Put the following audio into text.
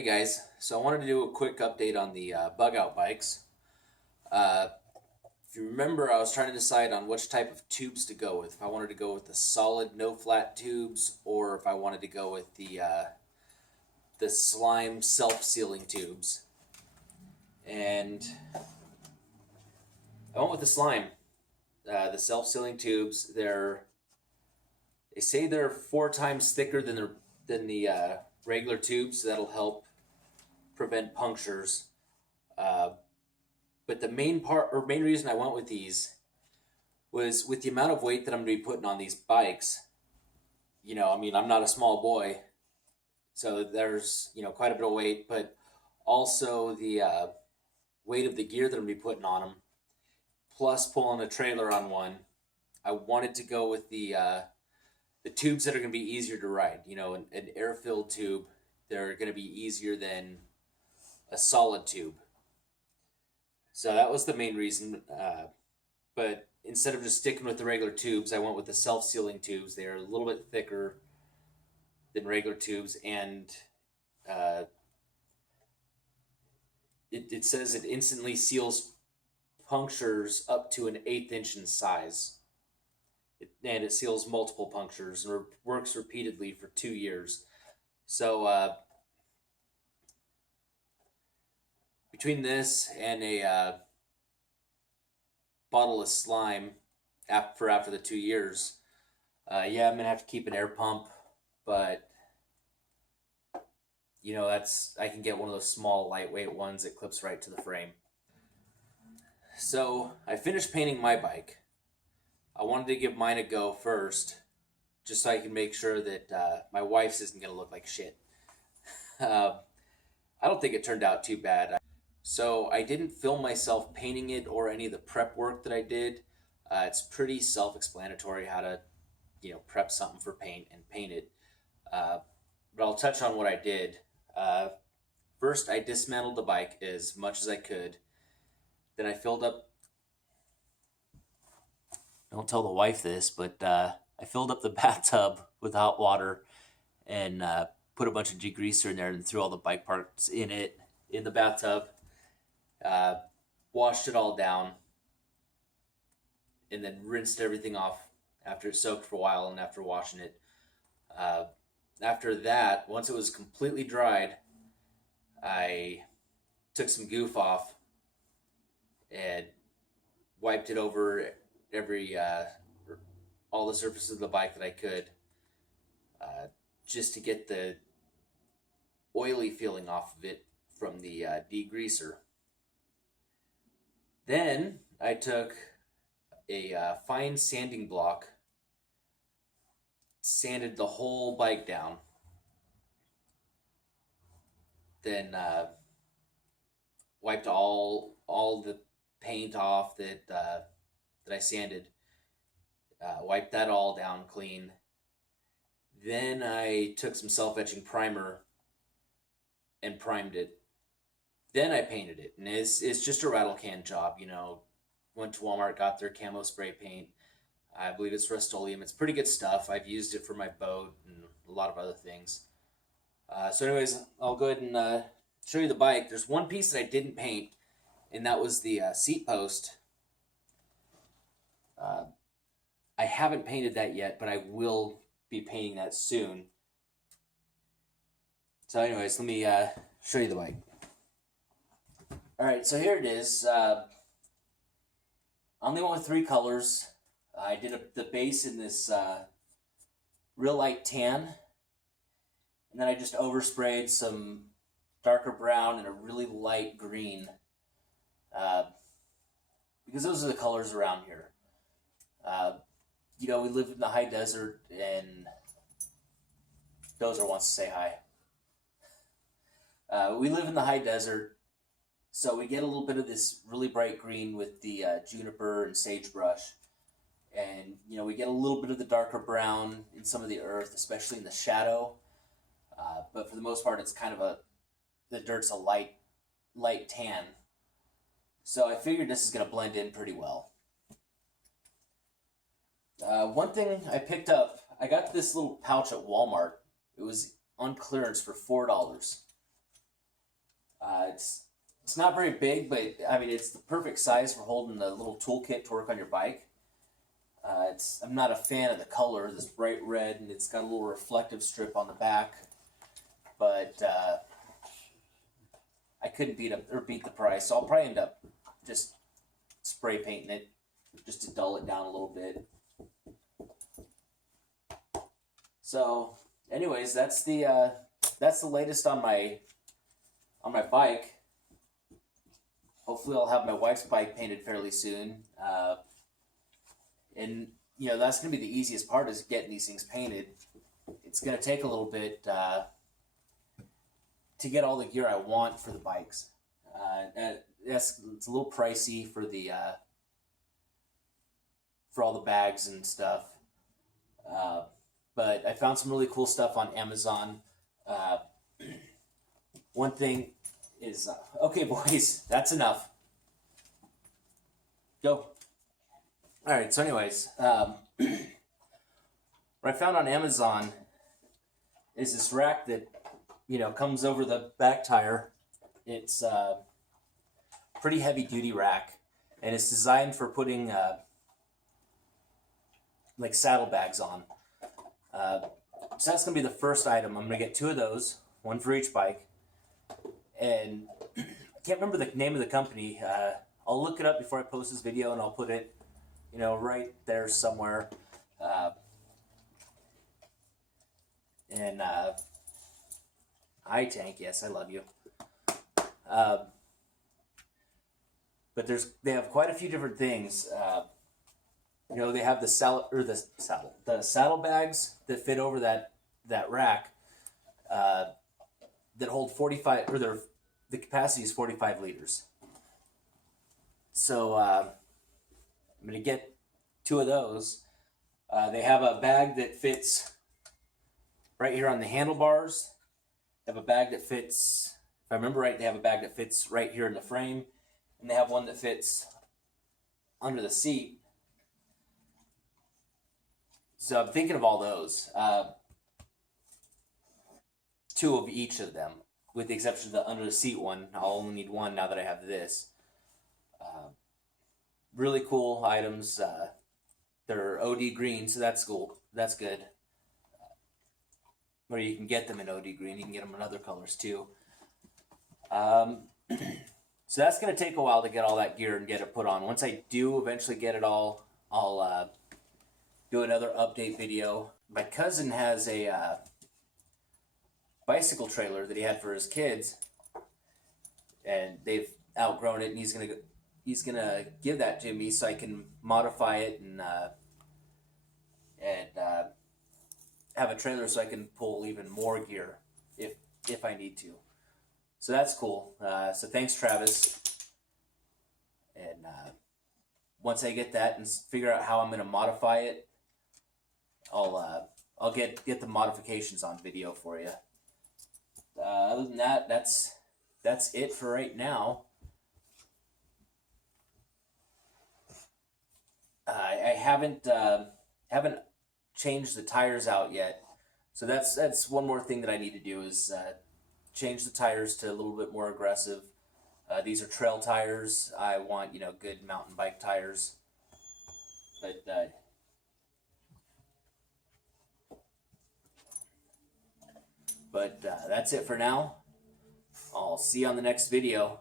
Hey guys, so I wanted to do a quick update on the bug out bikes. Uh, if you remember, I was trying to decide on which type of tubes to go with. If I wanted to go with the solid, no flat tubes, or if I wanted to go with the slime self sealing tubes. And I went with the slime, the self sealing tubes. They say they're 4 times thicker than the regular tubes. So that'll help prevent punctures. Uh, But the main reason I went with these was with the amount of weight that I'm going to be putting on these bikes. I'm not a small boy, so there's quite a bit of weight, but also the weight of the gear that I'm going to be putting on them, plus pulling a trailer on one. I wanted to go with the tubes that are going to be easier to ride. An air filled tube, they're going to be easier than a solid tube. So that was the main reason. But instead of just sticking with the regular tubes, I went with the self-sealing tubes. They're a little bit thicker than regular tubes, and uh, it says it instantly seals punctures up to an eighth inch in size. And it seals multiple punctures and works repeatedly for 2 years. So between this and a bottle of slime after the 2 years. Yeah, I'm gonna have to keep an air pump, but that's I can get one of those small, lightweight ones that clips right to the frame. So I finished painting my bike. I wanted to give mine a go first, just so I can make sure that my wife's isn't gonna look like shit. Uh, I don't think it turned out too bad. So I didn't film myself painting it or any of the prep work that I did. It's pretty self-explanatory how to, prep something for paint and paint it. But I'll touch on what I did. First, I dismantled the bike as much as I could. Then I filled up. Don't tell the wife this, but I filled up the bathtub with hot water and put a bunch of degreaser in there and threw all the bike parts in the bathtub. Washed it all down, and then rinsed everything off after it soaked for a while and after washing it. After that, once it was completely dried, I took some goof off and wiped it over all the surfaces of the bike that I could, just to get the oily feeling off of it from the degreaser. Then I took a fine sanding block, sanded the whole bike down, then wiped all the paint off that I sanded, wiped that all down clean. Then I took some self-etching primer and primed it. Then I painted it, and it's just a rattle can job. Went to Walmart, got their camo spray paint. I believe it's Rust-Oleum. It's pretty good stuff. I've used it for my boat and a lot of other things. So anyways, I'll go ahead and show you the bike. There's one piece that I didn't paint, and that was the seat post. I haven't painted that yet, but I will be painting that soon. So anyways, let me show you the bike. All right, so here it is. I only went with 3 colors. I did the base in this real light tan, and then I just oversprayed some darker brown and a really light green, because those are the colors around here. We live in the high desert, and Dozer wants to say hi. We live in the high desert, so we get a little bit of this really bright green with the juniper and sagebrush. And, we get a little bit of the darker brown in some of the earth, especially in the shadow. But for the most part, it's kind of the dirt's a light tan. So I figured this is going to blend in pretty well. One thing I picked up, I got this little pouch at Walmart. It was on clearance for $4. It's not very big, but I mean it's the perfect size for holding the little toolkit to work on your bike. I'm not a fan of the color, this bright red, and it's got a little reflective strip on the back. But I couldn't beat the price, so I'll probably end up just spray painting it just to dull it down a little bit. So, anyways, that's the latest on my bike. Hopefully, I'll have my wife's bike painted fairly soon. And that's going to be the easiest part, is getting these things painted. It's going to take a little bit to get all the gear I want for the bikes. It's a little pricey for for all the bags and stuff. But I found some really cool stuff on Amazon. One thing is, okay, boys, that's enough. Go. All right. So, anyways, what I found on Amazon is this rack that comes over the back tire. It's a pretty heavy duty rack, and it's designed for putting like saddlebags on. So that's gonna be the first item. I'm gonna get 2 of those, one for each bike, and I can't remember the name of the company. I'll look it up before I post this video, and I'll put it, right there somewhere. And iTank, yes, I love you. But they have quite a few different things. They have the saddlebags that fit over that rack that hold 45, or the capacity is 45 liters. So I'm going to get 2 of those. They have a bag that fits right here on the handlebars. They have a bag that fits, if I remember right, they have a bag that fits right here in the frame, and they have one that fits under the seat. So I'm thinking of all those. 2 of each of them, with the exception of the under the seat one. I'll only need 1 now that I have this. Really cool items. They're OD green, so that's cool. That's good. Or you can get them in OD green. You can get them in other colors too. So that's going to take a while to get all that gear and get it put on. Once I do eventually get it all, I'll do another update video. My cousin has a bicycle trailer that he had for his kids, and they've outgrown it, and he's gonna give that to me so I can modify it and have a trailer so I can pull even more gear if I need to. So that's cool. So thanks, Travis. And once I get that and figure out how I'm gonna modify it, I'll get the modifications on video for you. Other than that, that's it for right now. I haven't changed the tires out yet, so that's one more thing that I need to do is change the tires to a little bit more aggressive. These are trail tires. I want good mountain bike tires, but that's it for now. I'll see you on the next video.